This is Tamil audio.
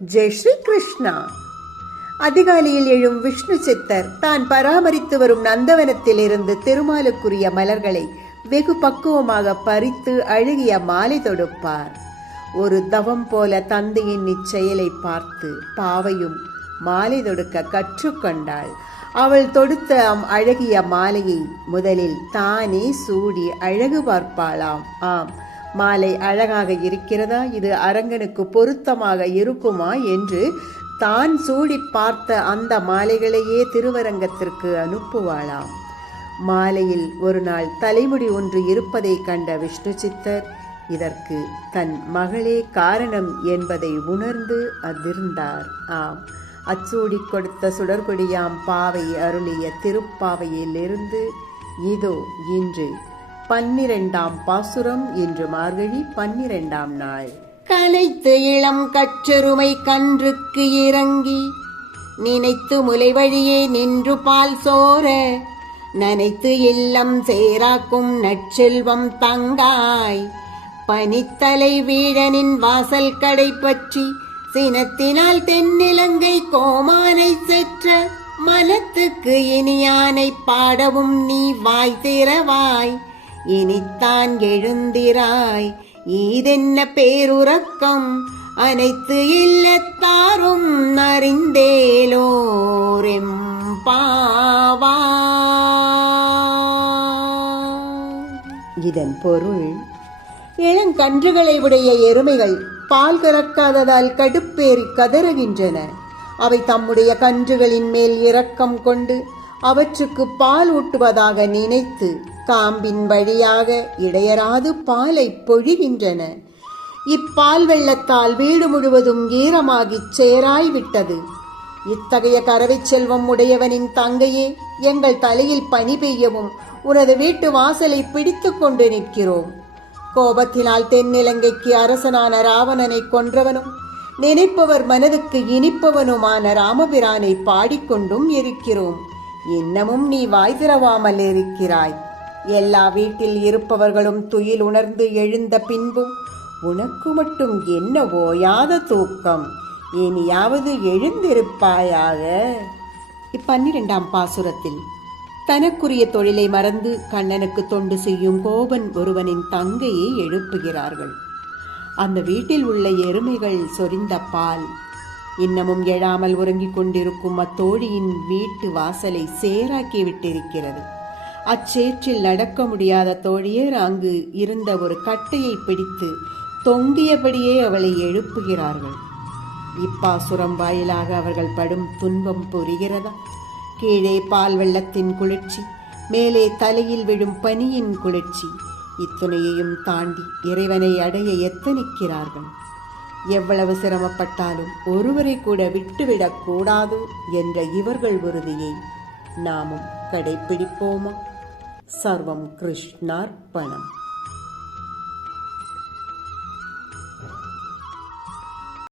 ஜெய் ஸ்ரீ கிருஷ்ணா அதிகாலையில் எழும் விஷ்ணு சித்தர் தான் பராமரித்து வரும் நந்தவனத்தில் இருந்து திருமாலுக்குரிய மலர்களை வெகு பக்குவமாக பறித்து அழுகிய மாலை தொடுப்பார். ஒரு தவம் போல தந்தையின் இச்செயலை பார்த்து பாவையும் மாலை தொடுக்க கற்றுக்கொண்டாள் அவள் தொடுத்த அம் அழகிய மாலையை முதலில் தானே சூடி அழகு பார்ப்பாளாம். ஆம் மாலை அழகாக இருக்கிறதா? இது அரங்கனுக்கு பொருத்தமாக இருக்குமா என்று தான் சூடி பார்த்த அந்த மாலைகளையே திருவரங்கத்திற்கு அனுப்புவாளாம். மாலையில் ஒரு நாள் தலைமுடி ஒன்று இருப்பதை கண்ட விஷ்ணு சித்தர் இதற்கு தன் மகளே காரணம் என்பதை உணர்ந்து அதிர்ந்தார். ஆம் அச்சூடி கொடுத்த சுடர்கொடியாம் பாவை அருளிய திருப்பாவையிலிருந்து இதோ இன்று பன்னிரெண்டாம் பாசுரம் இன்று மார்கழி பன்னிரெண்டாம் நாள். கனைத்து இளம் கற்றெருமை கன்றுக்கு இறங்கி நினைத்து முலை வழியே நின்று பால் சோர நனைத்து இல்லம் சேராக்கும் நற்செல்வம் தங்காய். பனித்தலை வீழனின் வாசல் கடை பற்றி சினத்தினால் தென்னிலங்கை கோமானை செற்ற மனத்துக்கு இனியானை பாடவும் நீ வாய் திறவாய். இனித்தான் எழுந்திராய். ஈதென்ன பேருறக்கம்? அனைத்து இல்லத்தாரும் அறிந்தேலோரெம் இதன் பொருள் இளங்கன்றுகளை உடைய எருமைகள் பால் கறக்காததால் கடுப்பேறி கதறுகின்றன. அவை தம்முடைய கன்றுகளின் மேல் இரக்கம் கொண்டு அவற்றுக்கு பால் ஊட்டுவதாக நினைத்து காம்பின் வழியாக இடையராது பாலை பொழிகின்றன. இப்பால் வெள்ளத்தால் வீடு முழுவதும் ஈரமாகிச் சேராய் விட்டது இத்தகைய கரவை செல்வம் உடையவனின் தங்கையே எங்கள் தலையில் பனி பெய்யவும் உனது வீட்டு வாசலை பிடித்து கொண்டு நிற்கிறோம். கோபத்தினால் தென்னிலங்கைக்கு அரசனான ராவணனை கொன்றவனும் நினைப்பவர் மனதுக்கு இனிப்பவனுமான ராமபிரானை பாடிக்கொண்டும் இருக்கிறோம். இன்னமும் நீ வாய் திறவாமல் இருக்கிறாய். எல்லா வீட்டில் இருப்பவர்களும் துயில் உணர்ந்து எழுந்த பின்பும் உனக்கு மட்டும் என்ன ஓயாத தூக்கம்? இனியாவது எழுந்திருப்பாயாக. இப்பன்னிரெண்டாம் பாசுரத்தில் தனக்குரிய தொழிலை மறந்து கண்ணனுக்கு தொண்டு செய்யும் கோபன் ஒருவனின் தங்கையை எழுப்புகிறார்கள். அந்த வீட்டில் உள்ள எருமைகள் சொரிந்த பால் இன்னமும் எழாமல் உறங்கிக் கொண்டிருக்கும் அத்தோழியின் வீட்டு வாசலை சேராக்கி விட்டிருக்கிறது. அச்சேற்றில் நடக்க முடியாத தோழியர் அங்கு இருந்த ஒரு கட்டையை பிடித்து தொங்கியபடியே அவளை எழுப்புகிறார்கள். இப்பாசுரம் வாயிலாக அவர்கள் படும் துன்பம் புரிகிறதா? கீழே பால் வெள்ளத்தின் குளிர்ச்சி மேலே தலையில் விழும் பனியின் குளிர்ச்சி. இத்துணையையும் தாண்டி இறைவனை அடைய எத்தனிக்கிறார்கள்? எவ்வளவு சிரமப்பட்டாலும் ஒருவரை கூட விட்டுவிடக் கூடாது என்ற இவர்கள் உறுதியை நாமும் கடைபிடிப்போமா சர்வம் கிருஷ்ணார்ப்பணம்.